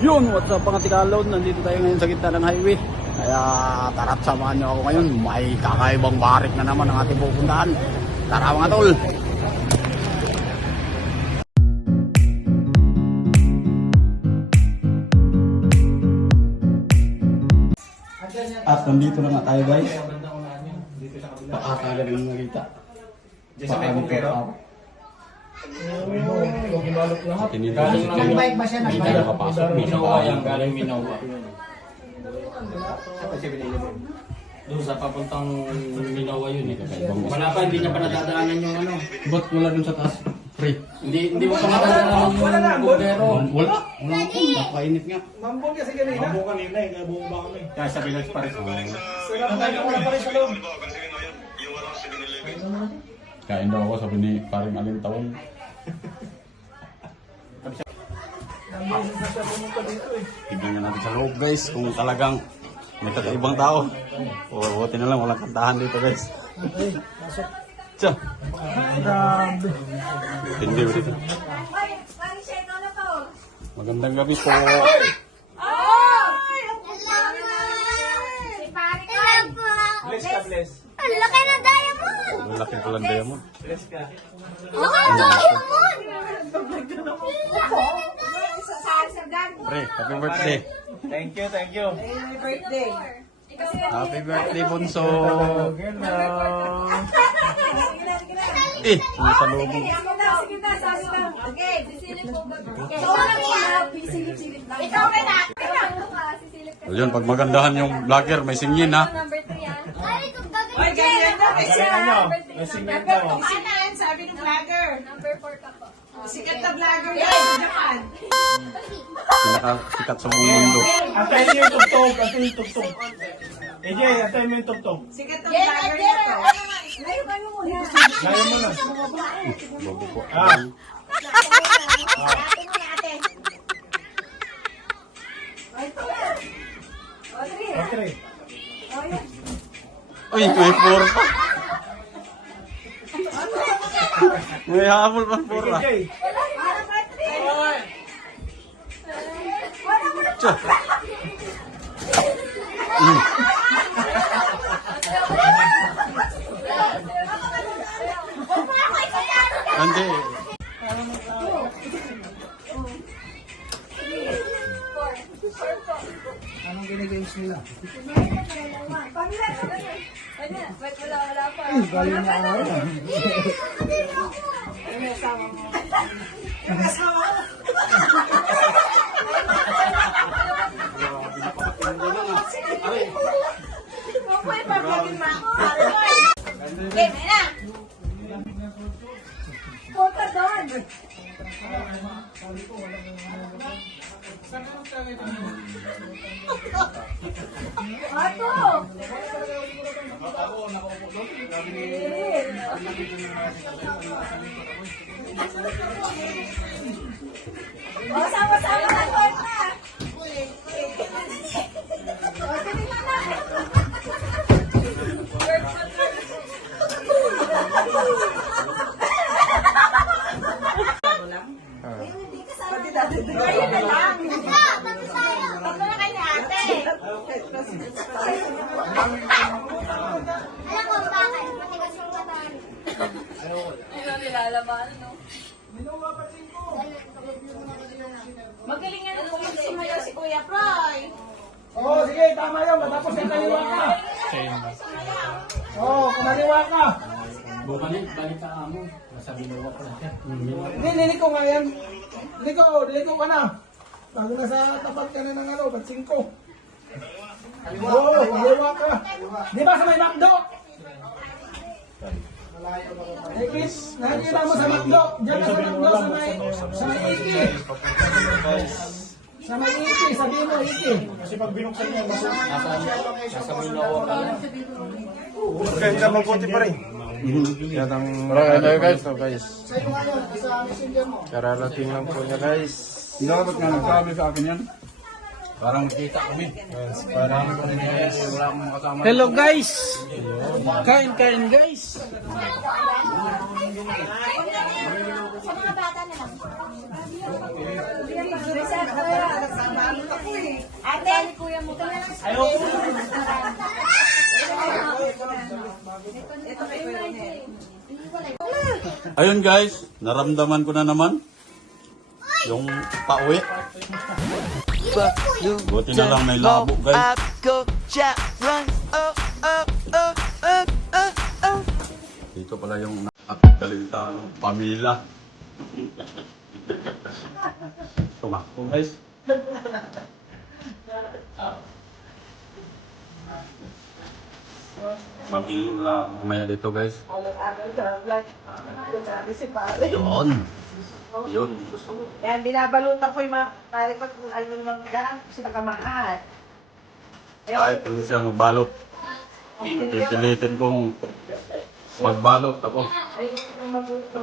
Yun, what's up mga tikalod? Nandito tayo ngayon sa gitna ng highway. Kaya tara't samahan nyo ako ngayon. May kakaibang barik na naman ang ating pupuntahan. Tara mga tol! At nandito na nga tayo guys. Pakakaga ng nakita. Paano po? Galing bike ba siya? Hindi na kapasok. Minawa yan, galing Minawa. Doon sa papuntang Minawa yun eh. Wala pa, hindi niya pa nadadaanan yung ano. Ba't wala dun sa taas? Free? Hindi mo pa nadadaanan yung bumbero. Wala. Wala ko. Napainit nga. Mambong kasi kanina. Mambong kanina eh, kaya bumaba kami. Kaya sa Village Paris. Natay na wala pa rin sa loob. Kain daw ako, sabi ni paring Aling Taon. Tignan nga natin sa loob guys, kung talagang may kakaibang tao. O buti na lang, walang kantahan dito guys. Tiyo. Hindi mo dito. Magandang gabi po. Bless ka, bless. Ang laki na diamond! Ang laki pala ng diamond. Bless ka. Laki na diamond! Pre, happy birthday. Thank you, thank you. Happy birthday, Bunso. Eh, nasa loob mo. Ikaw na na! Yun, pag magandahan yung vlogger, may singin ha. Ay, kung Ay, ganyan na kasi. Nasingin ka mo. Ano sabi ng vlogger? Number 4 ka po. Sikat na vlogger yan sa Japan. Pinakasikat sa buong mundo. Antayin niyo yung tugtog, antayin yung tugtog. AJ, antayin mo yung tugtog. Sikat na vlogger niya to. Ngayon kayo muna. Gaya mo na. Bobo po. Ah, Ate mo na ate. okay. Uy, may four pa. May habol pa four pa. AJ, Tiyo. Hindi. Anong ginagames nila? Wala pa. Galing na ako. Game na. Punta doon. Ato. O, sama-sama na doon na. O, sige na na. Kayo na lang. Tatlo na kayo ni ate. Alam ko bakit? Matigas yung katawan. Ano nilalaman, no? Magaling nga na sumayaw si Kuya Fry. Oo, sige, tama yun. Matapos yung kaliwa ka. Oo, kumaliwa ka. Bumalik, balik ka mo. Nasa Minawa pa lang. Hindi, liliko nga yan. Liliko ka na. Bago na sa tapat ka na ng ano, ba't 5? Oo, kaliwa ka. Di ba sa may McDo? Eh, Chris, nakikita mo sa McDo. Diyan ka sa McDo, sa may Iki. Sa may Iki, sabihin mo Iki. Kasi pag binuksan niya, Nasa Minawa pa lang. magkaya mabuti pa rin. Hello guys. So guys, Sa'yo ngayon, sa messenger mo. kararating lang po niya guys. Dapat nga nagsabi sa akin yan. Parang magkita kami. Parang wala akong makasama. Hello guys! Kain guys! Sa mga bata na lang. Ayun guys, naramdaman ko na naman yung pauwi. Buti na lang may labo guys. Dito pala yung nakakalimutan ng pamilya. Tumakbo guys. Mamila mamaya dito guys. Yun. Yun. Yan, binabalutan ko yung mga kaya ko kung ano naman daan kasi nakamahal. Kahit hindi siya magbalot. Pipilitin kong magbalot ako. Ay, mabuto.